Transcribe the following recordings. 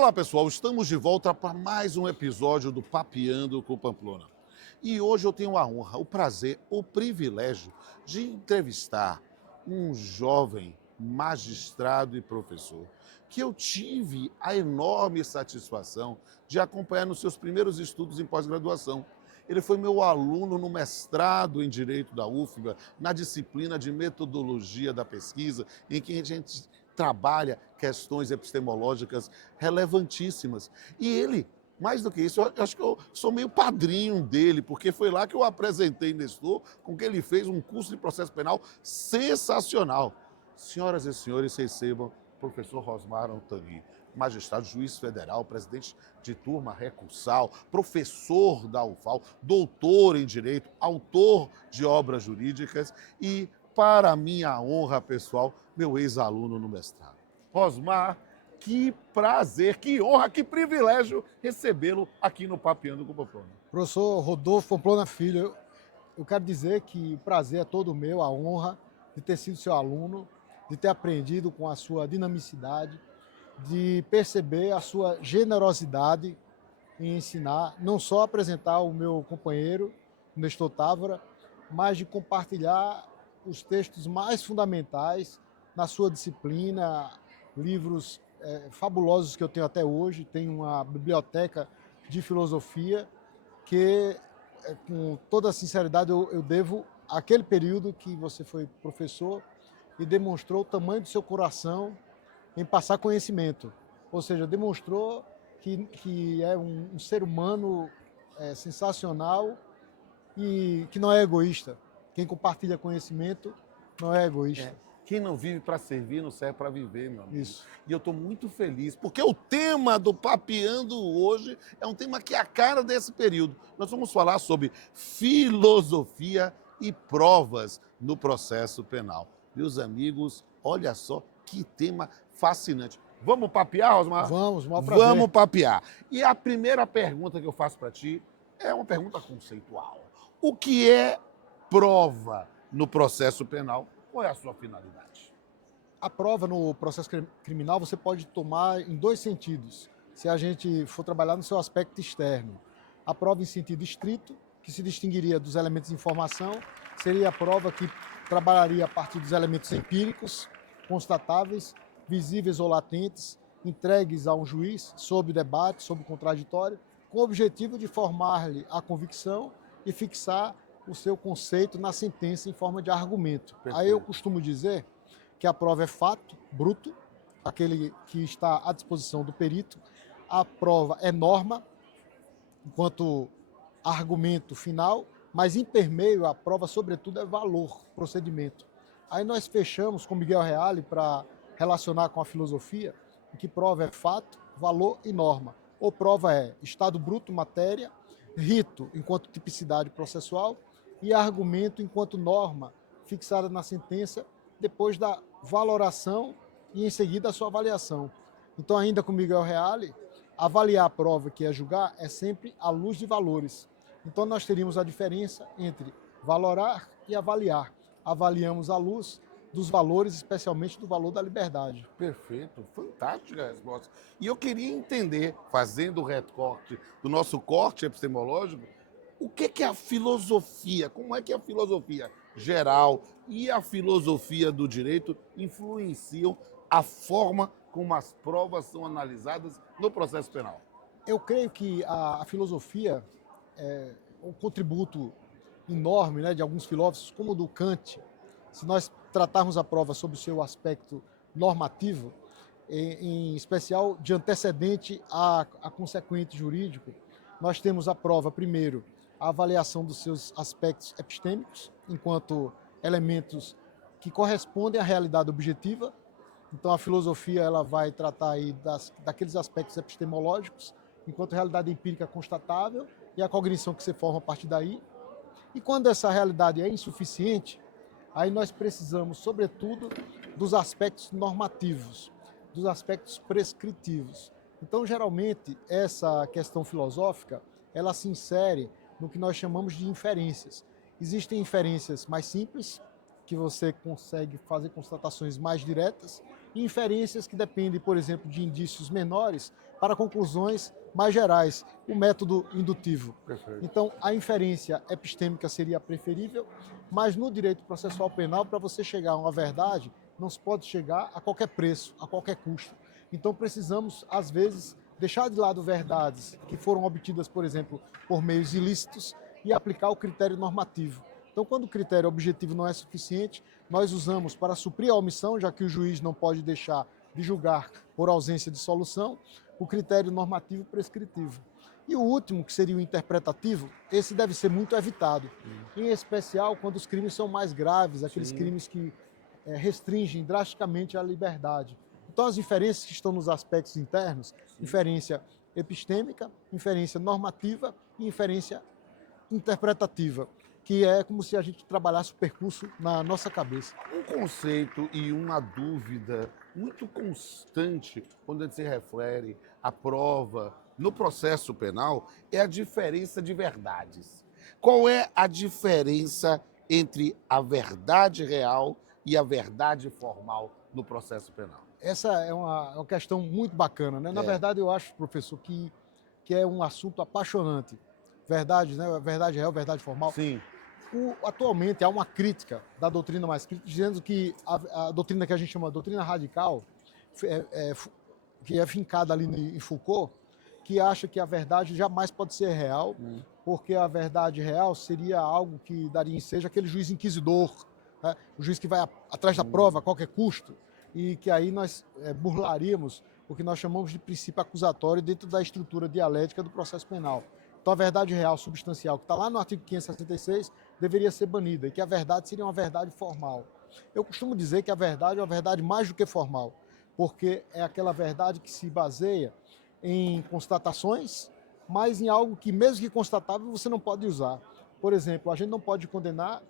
Olá pessoal, estamos de volta para mais um episódio do Papeando com Pamplona. E hoje eu tenho a honra, o prazer, o privilégio de entrevistar um jovem magistrado e professor que eu tive a enorme satisfação de acompanhar nos seus primeiros estudos em pós-graduação. Ele foi meu aluno no mestrado em Direito da UFBA, na disciplina de Metodologia da Pesquisa, em que a gente trabalha questões epistemológicas relevantíssimas. E ele, mais do que isso, eu acho que eu sou meio padrinho dele, porque foi lá que eu apresentei Nestor, com que ele fez um curso de processo penal sensacional. Senhoras e senhores, recebam o professor Rosmar Antoni, magistrado, juiz federal, presidente de turma recursal, professor da UFAL, doutor em Direito, autor de obras jurídicas e, para minha honra pessoal, meu ex-aluno no mestrado. Rosmar, que prazer, que honra, que privilégio recebê-lo aqui no Papeando com Pamplona. Professor Rodolfo Pamplona Filho, eu quero dizer que o prazer é todo meu, a honra de ter sido seu aluno, de ter aprendido com a sua dinamicidade, de perceber a sua generosidade em ensinar, não só apresentar o meu companheiro, o Nestor Távora, mas de compartilhar os textos mais fundamentais na sua disciplina, livros fabulosos que eu tenho até hoje. Tenho uma biblioteca de filosofia que, com toda a sinceridade, eu devo àquele período que você foi professor e demonstrou o tamanho do seu coração em passar conhecimento. Ou seja, demonstrou que é um ser humano sensacional e que não é egoísta. Quem compartilha conhecimento não é egoísta. Quem não vive para servir não serve para viver, meu amigo. Isso. E eu estou muito feliz, porque o tema do Papeando hoje é um tema que é a cara desse período. Nós vamos falar sobre filosofia e provas no processo penal. Meus amigos, olha só que tema fascinante. Vamos papear, Rosmar? Vamos, maior prazer. Vamos papear. E a primeira pergunta que eu faço para ti é uma pergunta conceitual. O que é prova no processo penal? Qual é a sua finalidade? A prova no processo criminal você pode tomar em dois sentidos. Se a gente for trabalhar no seu aspecto externo, a prova em sentido estrito, que se distinguiria dos elementos de informação, seria a prova que trabalharia a partir dos elementos empíricos, constatáveis, visíveis ou latentes, entregues a um juiz, sob debate, sob contraditório, com o objetivo de formar-lhe a convicção e fixar o seu conceito na sentença em forma de argumento. Perfeito. Aí eu costumo dizer que a prova é fato bruto, aquele que está à disposição do perito. A prova é norma, enquanto argumento final, mas em permeio a prova, sobretudo, é valor, procedimento. Aí nós fechamos com Miguel Reale para relacionar com a filosofia, em que prova é fato, valor e norma. Ou prova é estado bruto, matéria, rito enquanto tipicidade processual e argumento enquanto norma fixada na sentença depois da valoração e em seguida a sua avaliação. Então, ainda com Miguel Reale, avaliar a prova, que é julgar, é sempre à luz de valores. Então nós teríamos a diferença entre valorar e avaliar. Avaliamos à luz dos valores, especialmente do valor da liberdade. Perfeito, fantástica a resposta. E eu queria entender, fazendo o recorte do nosso corte epistemológico, o que é a filosofia? Como é que a filosofia geral e a filosofia do direito influenciam a forma como as provas são analisadas no processo penal? Eu creio que a filosofia é um contributo enorme, né, de alguns filósofos, como o do Kant. Se nós tratarmos a prova sob o seu aspecto normativo, em especial de antecedente a consequente jurídico, nós temos a prova, primeiro, a avaliação dos seus aspectos epistêmicos, enquanto elementos que correspondem à realidade objetiva. Então, a filosofia ela vai tratar aí daqueles aspectos epistemológicos, enquanto realidade empírica constatável e a cognição que se forma a partir daí. E quando essa realidade é insuficiente, aí nós precisamos, sobretudo, dos aspectos normativos, dos aspectos prescritivos. Então, geralmente, essa questão filosófica, ela se insere no que nós chamamos de inferências. Existem inferências mais simples, que você consegue fazer constatações mais diretas, e inferências que dependem, por exemplo, de indícios menores para conclusões mais gerais, o método indutivo. Perfeito. Então, a inferência epistêmica seria a preferível, mas no direito processual penal, para você chegar a uma verdade, não se pode chegar a qualquer preço, a qualquer custo. Então, precisamos, às vezes, deixar de lado verdades que foram obtidas, por exemplo, por meios ilícitos e aplicar o critério normativo. Então, quando o critério objetivo não é suficiente, nós usamos para suprir a omissão, já que o juiz não pode deixar de julgar por ausência de solução, o critério normativo prescritivo. E o último, que seria o interpretativo, esse deve ser muito evitado, em especial quando os crimes são mais graves, aqueles crimes que restringem drasticamente a liberdade. Então, as inferências que estão nos aspectos internos, inferência epistêmica, inferência normativa e inferência interpretativa, que é como se a gente trabalhasse o percurso na nossa cabeça. Um conceito e uma dúvida muito constante quando a gente se refere à prova no processo penal é a diferença de verdades. Qual é a diferença entre a verdade real e a verdade formal no processo penal? Essa é uma questão muito bacana, né? Na É. verdade, eu acho, professor, que é um assunto apaixonante. Verdade, né? Verdade real, verdade formal. Sim. Atualmente há uma crítica da doutrina mais crítica, dizendo que a doutrina que a gente chama de doutrina radical, que é fincada ali em Foucault, que acha que a verdade jamais pode ser real, porque a verdade real seria algo que daria ensejo àquele juiz inquisidor, né? O juiz que vai atrás da prova a qualquer custo, e que aí nós burlaríamos o que nós chamamos de princípio acusatório dentro da estrutura dialética do processo penal. Então, a verdade real substancial, que está lá no artigo 566, deveria ser banida, e que a verdade seria uma verdade formal. Eu costumo dizer que a verdade é uma verdade mais do que formal, porque é aquela verdade que se baseia em constatações, mas em algo que, mesmo que constatável, você não pode usar. Por exemplo, a gente não pode condenar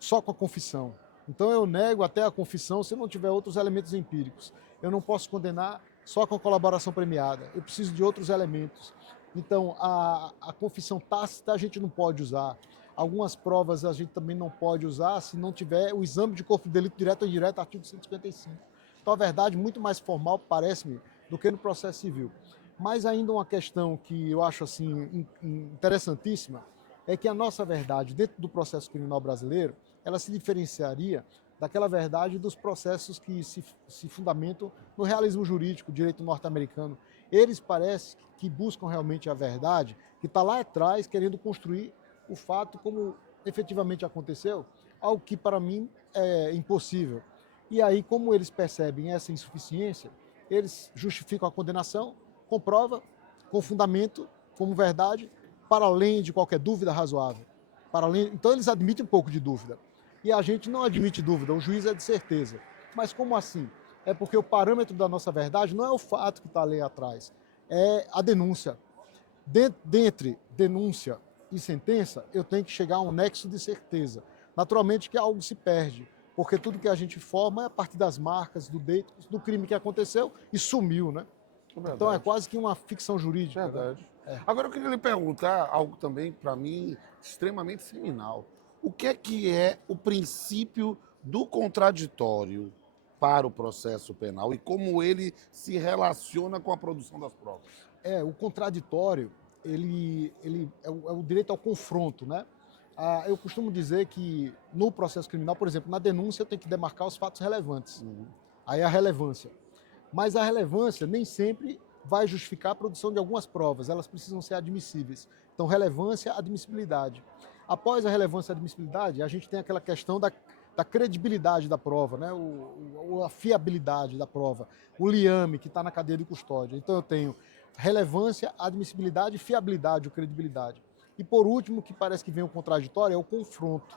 só com a confissão. Então, eu nego até a confissão se não tiver outros elementos empíricos. Eu não posso condenar só com a colaboração premiada. Eu preciso de outros elementos. Então, a confissão tácita a gente não pode usar. Algumas provas a gente também não pode usar se não tiver o exame de corpo de delito direto ou indireto, artigo 155. Então, a verdade muito mais formal, parece-me, do que no processo civil. Mas ainda uma questão que eu acho assim interessantíssima é que a nossa verdade dentro do processo criminal brasileiro, ela se diferenciaria daquela verdade dos processos que se fundamentam no realismo jurídico, direito norte-americano. Eles parecem que buscam realmente a verdade, que está lá atrás querendo construir o fato como efetivamente aconteceu, algo que para mim é impossível. E aí, como eles percebem essa insuficiência, eles justificam a condenação com prova, com fundamento, como verdade, para além de qualquer dúvida razoável. Então, eles admitem um pouco de dúvida. E a gente não admite dúvida, o juiz é de certeza. Mas como assim? É porque o parâmetro da nossa verdade não é o fato que está ali atrás, é a denúncia. Dentre denúncia e sentença, eu tenho que chegar a um nexo de certeza. Naturalmente que algo se perde, porque tudo que a gente forma é a partir das marcas, do crime que aconteceu e sumiu, né? Verdade. Então é quase que uma ficção jurídica. Verdade. Né? Agora eu queria lhe perguntar algo também, para mim, extremamente seminal. O que é o princípio do contraditório para o processo penal e como ele se relaciona com a produção das provas? O contraditório, ele é o direito ao confronto, né? Eu costumo dizer que no processo criminal, por exemplo, na denúncia eu tenho que demarcar os fatos relevantes. Aí a relevância. Mas a relevância nem sempre vai justificar a produção de algumas provas, elas precisam ser admissíveis. Então, relevância, admissibilidade. Após a relevância e a admissibilidade, a gente tem aquela questão da credibilidade da prova, né? A fiabilidade da prova, o liame que está na cadeia de custódia. Então, eu tenho relevância, admissibilidade, fiabilidade ou credibilidade. E, por último, que parece que vem o contraditório, é o confronto.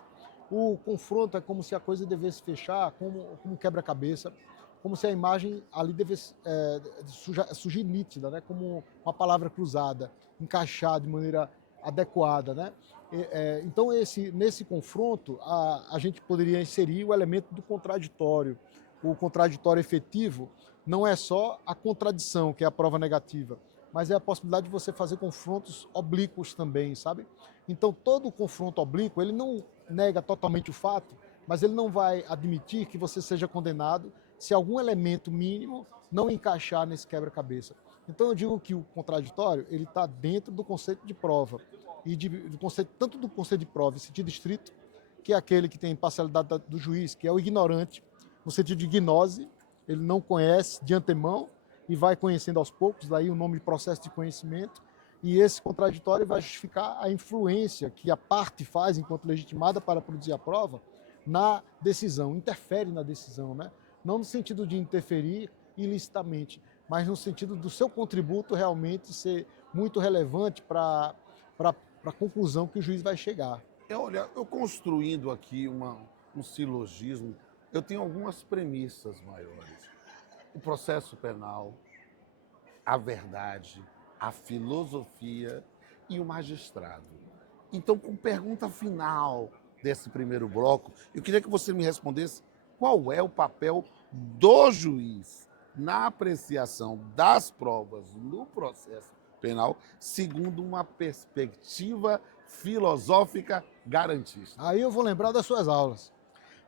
O confronto é como se a coisa devesse fechar como um quebra-cabeça, como se a imagem ali devesse surgir nítida, né? Como uma palavra cruzada, encaixar de maneira adequada, né? Então, nesse confronto, a gente poderia inserir o elemento do contraditório. O contraditório efetivo não é só a contradição, que é a prova negativa, mas é a possibilidade de você fazer confrontos oblíquos também, sabe? Então, todo confronto oblíquo, ele não nega totalmente o fato, mas ele não vai admitir que você seja condenado se algum elemento mínimo não encaixar nesse quebra-cabeça. Então eu digo que o contraditório ele está dentro do conceito de prova, e do conceito, tanto do conceito de prova em sentido estrito, que é aquele que tem imparcialidade do juiz, que é o ignorante, no sentido de gnose, ele não conhece de antemão e vai conhecendo aos poucos, daí o nome de processo de conhecimento, e esse contraditório vai justificar a influência que a parte faz, enquanto legitimada para produzir a prova, na decisão, interfere na decisão, né? Não no sentido de interferir ilicitamente, mas no sentido do seu contributo realmente ser muito relevante para a conclusão que o juiz vai chegar. Olha, eu construindo aqui um silogismo, eu tenho algumas premissas maiores. O processo penal, a verdade, a filosofia e o magistrado. Então, com pergunta final desse primeiro bloco, eu queria que você me respondesse qual é o papel do juiz na apreciação das provas no processo penal, segundo uma perspectiva filosófica garantista. Aí eu vou lembrar das suas aulas.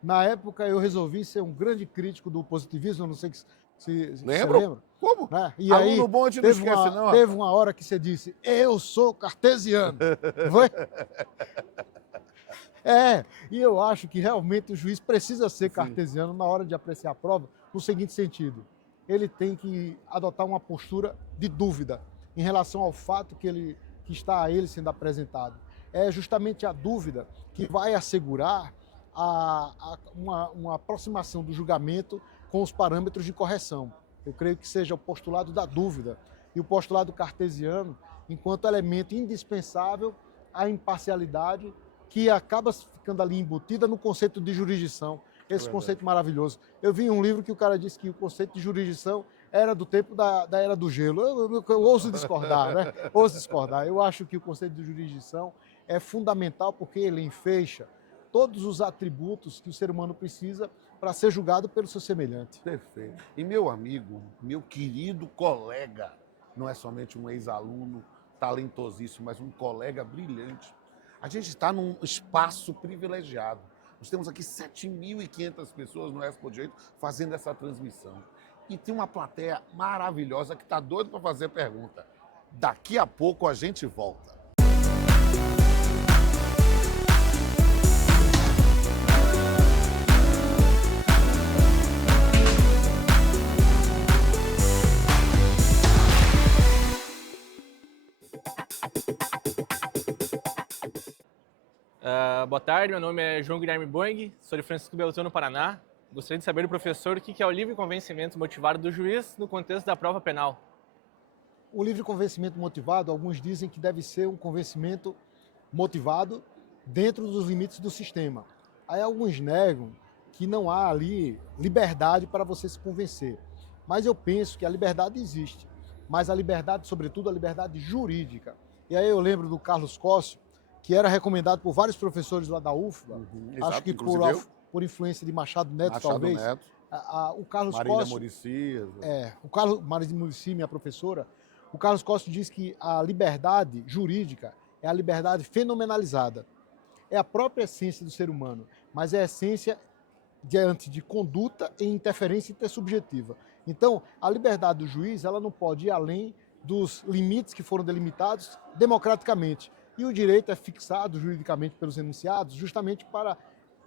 Na época eu resolvi ser um grande crítico do positivismo, não sei se você lembra. Como? Né? E Aluno aí, bom a gente não esquece, não. Teve uma hora que você disse, eu sou cartesiano. Foi? E eu acho que realmente o juiz precisa ser cartesiano na hora de apreciar a prova, no seguinte sentido. Ele tem que adotar uma postura de dúvida em relação ao fato que está a ele sendo apresentado. É justamente a dúvida que vai assegurar uma aproximação do julgamento com os parâmetros de correção. Eu creio que seja o postulado da dúvida e o postulado cartesiano enquanto elemento indispensável à imparcialidade que acaba ficando ali embutida no conceito de jurisdição, esse conceito maravilhoso. Eu vi em um livro que o cara disse que o conceito de jurisdição era do tempo da Era do Gelo. Eu ouso discordar, né? Ouso discordar. Eu acho que o conceito de jurisdição é fundamental porque ele enfeixa todos os atributos que o ser humano precisa para ser julgado pelo seu semelhante. Perfeito. E meu amigo, meu querido colega, não é somente um ex-aluno talentosíssimo, mas um colega brilhante. A gente está num espaço privilegiado. Nós temos aqui 7.500 pessoas no Expo Direito fazendo essa transmissão. E tem uma plateia maravilhosa que está doida para fazer pergunta. Daqui a pouco a gente volta. Boa tarde, meu nome é João Guilherme Boing, sou de Francisco Beltrão, no Paraná. Gostaria de saber do professor o que é o livre convencimento motivado do juiz no contexto da prova penal. O livre convencimento motivado, alguns dizem que deve ser um convencimento motivado dentro dos limites do sistema. Aí alguns negam que não há ali liberdade para você se convencer. Mas eu penso que a liberdade existe, mas a liberdade, sobretudo, a liberdade jurídica. E aí eu lembro do Carlos Cóssio, que era recomendado por vários professores lá da UFBA, acho que por influência de Machado Neto, talvez. Neto, o Carlos Marina Cóssio, Muricy. Marina Muricy, minha professora, o Carlos Cóssio diz que a liberdade jurídica é a liberdade fenomenalizada. É a própria essência do ser humano, mas é a essência diante de conduta e interferência intersubjetiva. Então, a liberdade do juiz ela não pode ir além dos limites que foram delimitados democraticamente. E o direito é fixado juridicamente pelos enunciados justamente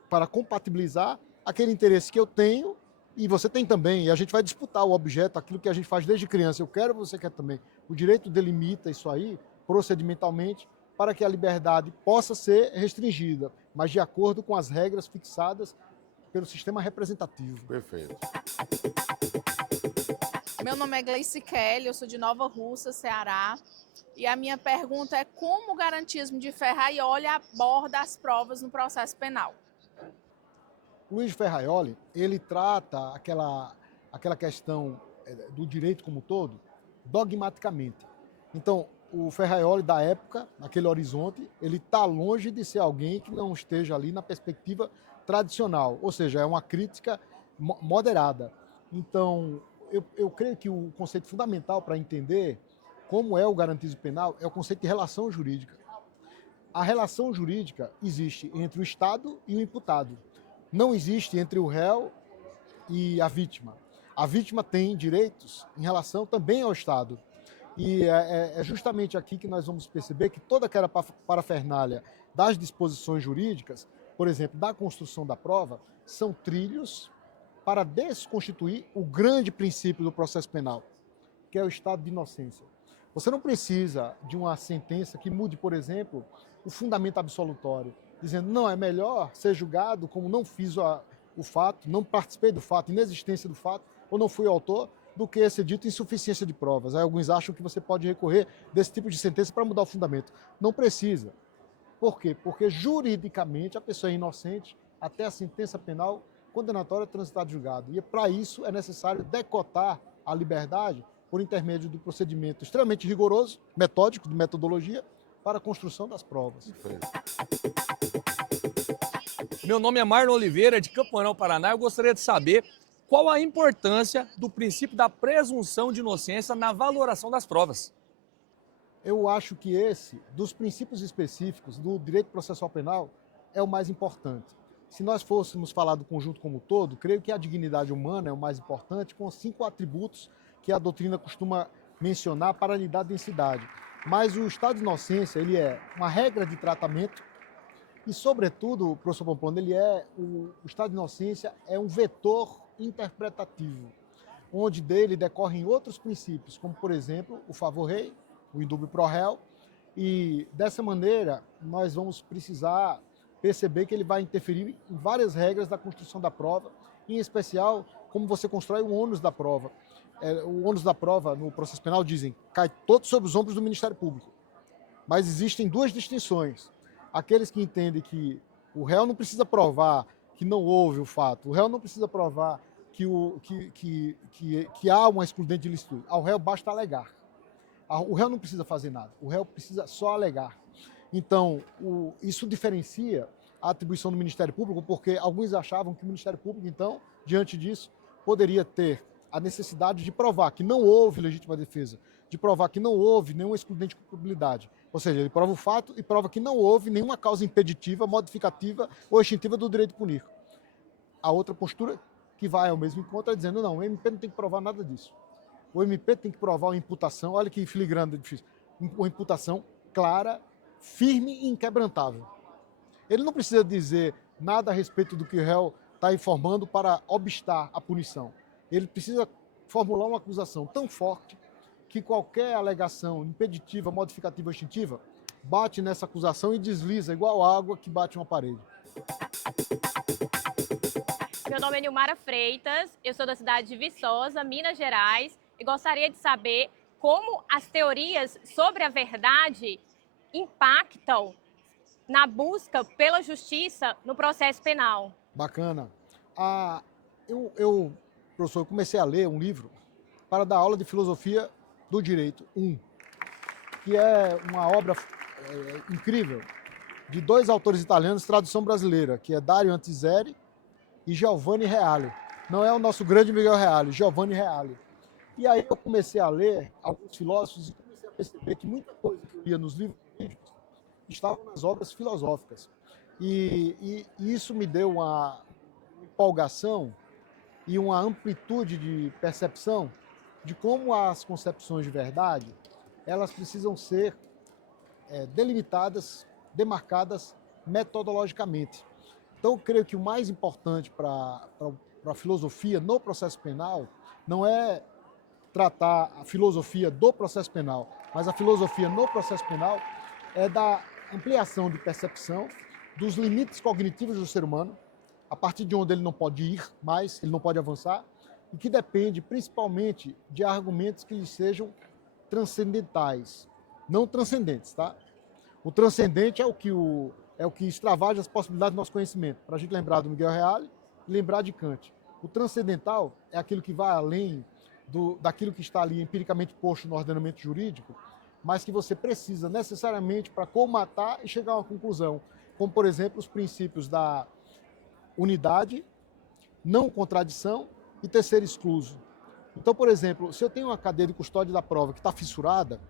para compatibilizar aquele interesse que eu tenho e você tem também. E a gente vai disputar o objeto, aquilo que a gente faz desde criança. Eu quero, você quer também. O direito delimita isso aí procedimentalmente para que a liberdade possa ser restringida, mas de acordo com as regras fixadas pelo sistema representativo. Perfeito. Meu nome é Gleice Kelly, eu sou de Nova Russa, Ceará. E a minha pergunta é como o garantismo de Ferraioli aborda as provas no processo penal? Luiz Ferraioli, ele trata aquela questão do direito como um todo dogmaticamente. Então, o Ferraioli da época, naquele horizonte, ele está longe de ser alguém que não esteja ali na perspectiva tradicional, ou seja, é uma crítica moderada. Então, eu creio que o conceito fundamental para entender como é o garantismo penal é o conceito de relação jurídica. A relação jurídica existe entre o Estado e o imputado. Não existe entre o réu e a vítima. A vítima tem direitos em relação também ao Estado. E é justamente aqui que nós vamos perceber que toda aquela parafernália das disposições jurídicas, por exemplo, da construção da prova, são trilhos para desconstituir o grande princípio do processo penal, que é o estado de inocência. Você não precisa de uma sentença que mude, por exemplo, o fundamento absolutório, dizendo, não, é melhor ser julgado como não fiz o fato, não participei do fato, inexistência do fato, ou não fui autor, do que ser dito insuficiência de provas. Aí alguns acham que você pode recorrer desse tipo de sentença para mudar o fundamento. Não precisa. Por quê? Porque juridicamente a pessoa é inocente até a sentença penal condenatória transitada julgado. E para isso é necessário decotar a liberdade por intermédio do procedimento extremamente rigoroso, metódico, de metodologia, para a construção das provas. Meu nome é Marlon Oliveira, de Campo, Paraná. Eu gostaria de saber qual a importância do princípio da presunção de inocência na valoração das provas. Eu acho que esse, dos princípios específicos do direito processual penal, é o mais importante. Se nós fôssemos falar do conjunto como um todo, creio que a dignidade humana é o mais importante, com 5 atributos que a doutrina costuma mencionar para lhe dar densidade. Mas o estado de inocência, ele é uma regra de tratamento e, sobretudo, professor Pamplona, o estado de inocência é um vetor interpretativo, onde dele decorrem outros princípios, como, por exemplo, o favor-rei, o indúbio pro réu, e dessa maneira nós vamos precisar perceber que ele vai interferir em várias regras da construção da prova, em especial como você constrói o ônus da prova. O ônus da prova no processo penal, dizem, cai todo sobre os ombros do Ministério Público. Mas existem 2 distinções. Aqueles que entendem que o réu não precisa provar que não houve o fato, o réu não precisa provar que há uma excludente de licitude. Ao réu basta alegar. O réu não precisa fazer nada, o réu precisa só alegar. Então, isso diferencia a atribuição do Ministério Público, porque alguns achavam que o Ministério Público, então, diante disso, poderia ter a necessidade de provar que não houve legítima defesa, de provar que não houve nenhuma excludente de culpabilidade. Ou seja, ele prova o fato e prova que não houve nenhuma causa impeditiva, modificativa ou extintiva do direito de punir. A outra postura que vai ao mesmo encontro é dizendo, não, o MP não tem que provar nada disso. O MP tem que provar uma imputação, olha que filigrana difícil, uma imputação clara, firme e inquebrantável. Ele não precisa dizer nada a respeito do que o réu está informando para obstar a punição. Ele precisa formular uma acusação tão forte que qualquer alegação impeditiva, modificativa ou extintiva bate nessa acusação e desliza igual água que bate uma parede. Meu nome é Nilmara Freitas, eu sou da cidade de Viçosa, Minas Gerais, e gostaria de saber como as teorias sobre a verdade impactam na busca pela justiça no processo penal. Bacana. Professor, eu comecei a ler um livro para dar aula de filosofia do direito 1, que é uma obra incrível de 2 autores italianos, tradução brasileira, que é Dario Antiseri e Giovanni Reale. Não é o nosso grande Miguel Reale, Giovanni Reale. E aí eu comecei a ler alguns filósofos e comecei a perceber que muita coisa que eu lia nos livros jurídicos estava nas obras filosóficas. E isso me deu uma empolgação e uma amplitude de percepção de como as concepções de verdade, elas precisam ser delimitadas, demarcadas metodologicamente. Então, eu creio que o mais importante para a filosofia no processo penal não é tratar a filosofia do processo penal, mas a filosofia no processo penal é da ampliação de percepção dos limites cognitivos do ser humano, a partir de onde ele não pode ir mais, ele não pode avançar, e que depende principalmente de argumentos que lhe sejam transcendentais, não transcendentes, tá? O transcendente é o que extravasa as possibilidades do nosso conhecimento, para a gente lembrar do Miguel Reale e lembrar de Kant. O transcendental é aquilo que vai além daquilo que está ali empiricamente posto no ordenamento jurídico, mas que você precisa necessariamente para colmatar e chegar a uma conclusão, como, por exemplo, os princípios da unidade, não contradição e terceiro excluso. Então, por exemplo, se eu tenho uma cadeia de custódia da prova que está fissurada,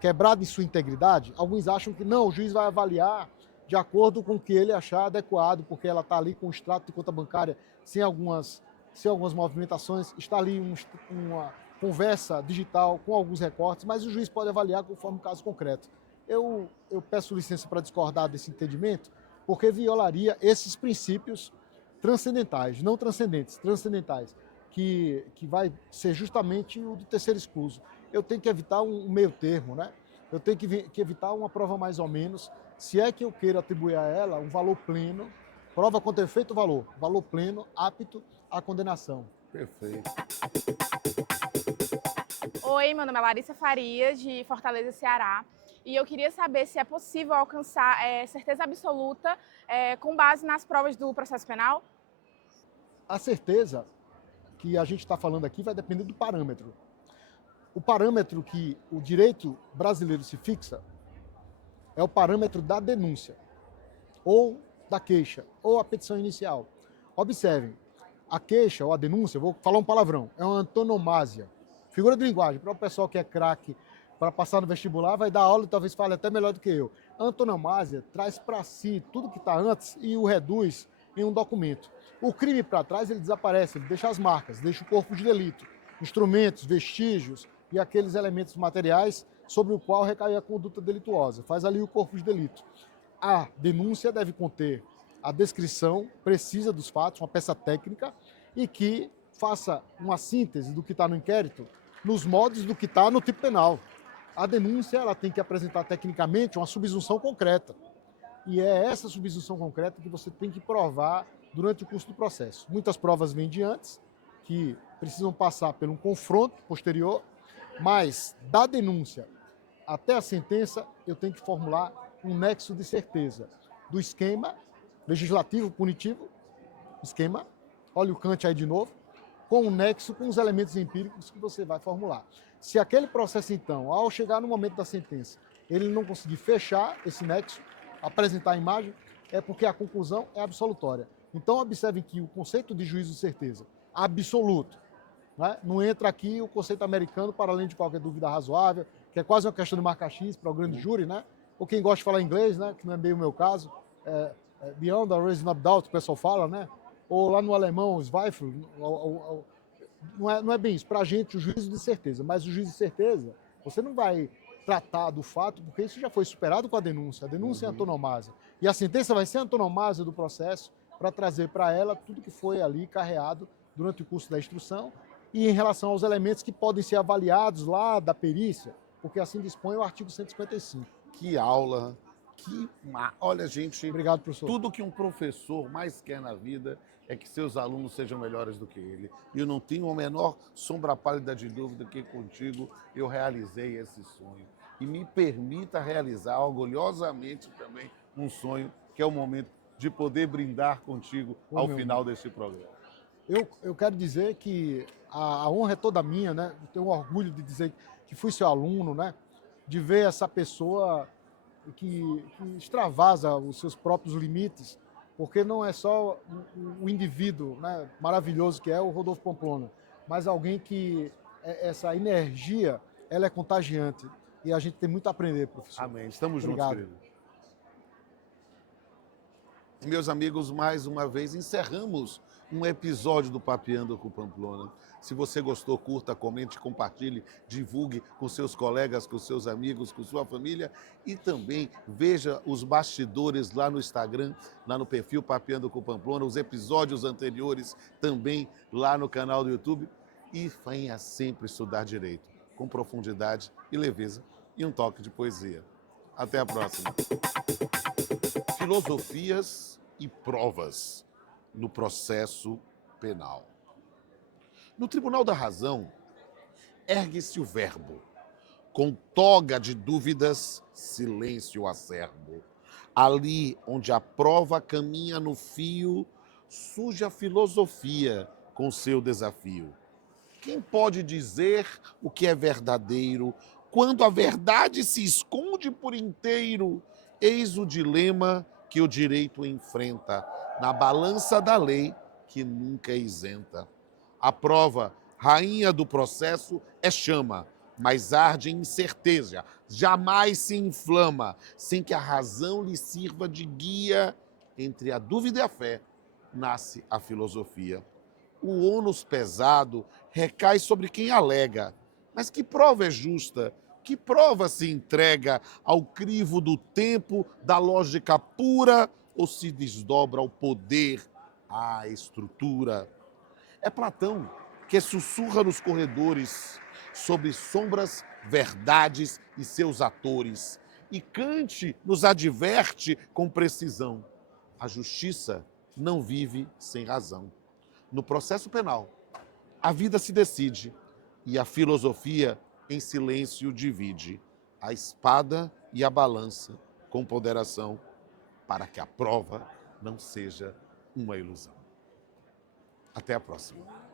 quebrada em sua integridade, alguns acham que não, o juiz vai avaliar de acordo com o que ele achar adequado, porque ela está ali com o extrato de conta bancária sem ser algumas movimentações, está ali uma conversa digital com alguns recortes, mas o juiz pode avaliar conforme o caso concreto. Eu peço licença para discordar desse entendimento, porque violaria esses princípios transcendentais, não transcendentes, transcendentais, que vai ser justamente o do terceiro escuso. Eu tenho que evitar um meio termo, né? Eu tenho que evitar uma prova mais ou menos, se é que eu quero atribuir a ela um valor pleno, prova contra efeito valor pleno, apto à condenação. Perfeito. Oi, meu nome é Larissa Farias, de Fortaleza, Ceará. E eu queria saber se é possível alcançar certeza absoluta com base nas provas do processo penal? A certeza que a gente está falando aqui vai depender do parâmetro. O parâmetro que o direito brasileiro se fixa é o parâmetro da denúncia, ou da queixa, ou a petição inicial. Observem, a queixa ou a denúncia, vou falar um palavrão, é uma antonomásia. Figura de linguagem, para o pessoal que é craque para passar no vestibular, vai dar aula e talvez fale até melhor do que eu. A antonomásia traz para si tudo que está antes e o reduz em um documento. O crime para trás, ele desaparece, ele deixa as marcas, deixa o corpo de delito, instrumentos, vestígios e aqueles elementos materiais sobre o qual recai a conduta delituosa. Faz ali o corpo de delito. A denúncia deve conter a descrição precisa dos fatos, uma peça técnica, e que faça uma síntese do que está no inquérito nos modos do que está no tipo penal. A denúncia ela tem que apresentar tecnicamente uma subsunção concreta. E é essa subsunção concreta que você tem que provar durante o curso do processo. Muitas provas vêm de antes, que precisam passar por um confronto posterior, mas da denúncia até a sentença eu tenho que formular um nexo de certeza do esquema legislativo, punitivo, esquema, olha o Kant aí de novo, com um nexo com os elementos empíricos que você vai formular. Se aquele processo, então, ao chegar no momento da sentença, ele não conseguir fechar esse nexo, apresentar a imagem, é porque a conclusão é absolutória. Então, observem que o conceito de juízo de certeza absoluto, né? Não entra aqui o conceito americano para além de qualquer dúvida razoável, que é quase uma questão de marca X para o grande júri, né? Ou quem gosta de falar inglês, né? Que não é bem o meu caso, beyond a reasonable doubt, o pessoal fala, né? Ou lá no alemão, Zweifel, não é bem isso. Para a gente, o juízo de certeza. Mas o juízo de certeza, você não vai tratar do fato, porque isso já foi superado com a denúncia. A denúncia é antonomásia. E a sentença vai ser a antonomásia do processo para trazer para ela tudo que foi ali carreado durante o curso da instrução e em relação aos elementos que podem ser avaliados lá da perícia, porque assim dispõe o artigo 155. Que aula, olha, gente, Obrigado, professor. tudo que um professor mais quer na vida é que seus alunos sejam melhores do que ele. E eu não tenho a menor sombra pálida de dúvida que contigo eu realizei esse sonho. E me permita realizar orgulhosamente também um sonho, que é o momento de poder brindar contigo ao final deste programa. Eu quero dizer que a honra é toda minha, né? Eu tenho orgulho de dizer que fui seu aluno, né? De ver essa pessoa que extravasa os seus próprios limites, porque não é só o indivíduo, né, maravilhoso que é o Rodolfo Pamplona, mas alguém que essa energia ela é contagiante e a gente tem muito a aprender, professor. Amém. Estamos Obrigado. juntos, querido. Meus amigos, mais uma vez encerramos um episódio do Papeando com Pamplona. Se você gostou, curta, comente, compartilhe, divulgue com seus colegas, com seus amigos, com sua família e também veja os bastidores lá no Instagram, lá no perfil Papeando com Pamplona, os episódios anteriores também lá no canal do YouTube e venha sempre estudar direito, com profundidade e leveza e um toque de poesia. Até a próxima. Filosofias e provas no processo penal. No Tribunal da Razão, ergue-se o verbo. Com toga de dúvidas, silêncio acerbo. Ali onde a prova caminha no fio, surge a filosofia com seu desafio. Quem pode dizer o que é verdadeiro quando a verdade se esconde por inteiro? Eis o dilema que o direito enfrenta na balança da lei que nunca é isenta. A prova, rainha do processo, é chama, mas arde em incerteza, jamais se inflama, sem que a razão lhe sirva de guia. Entre a dúvida e a fé, nasce a filosofia. o ônus pesado recai sobre quem alega. Mas que prova é justa? Que prova se entrega ao crivo do tempo, da lógica pura, ou se desdobra ao poder, à estrutura? É Platão que sussurra nos corredores sobre sombras, verdades e seus atores. E Kant nos adverte com precisão: a justiça não vive sem razão. No processo penal, a vida se decide e a filosofia em silêncio divide a espada e a balança com ponderação para que a prova não seja uma ilusão. Até a próxima.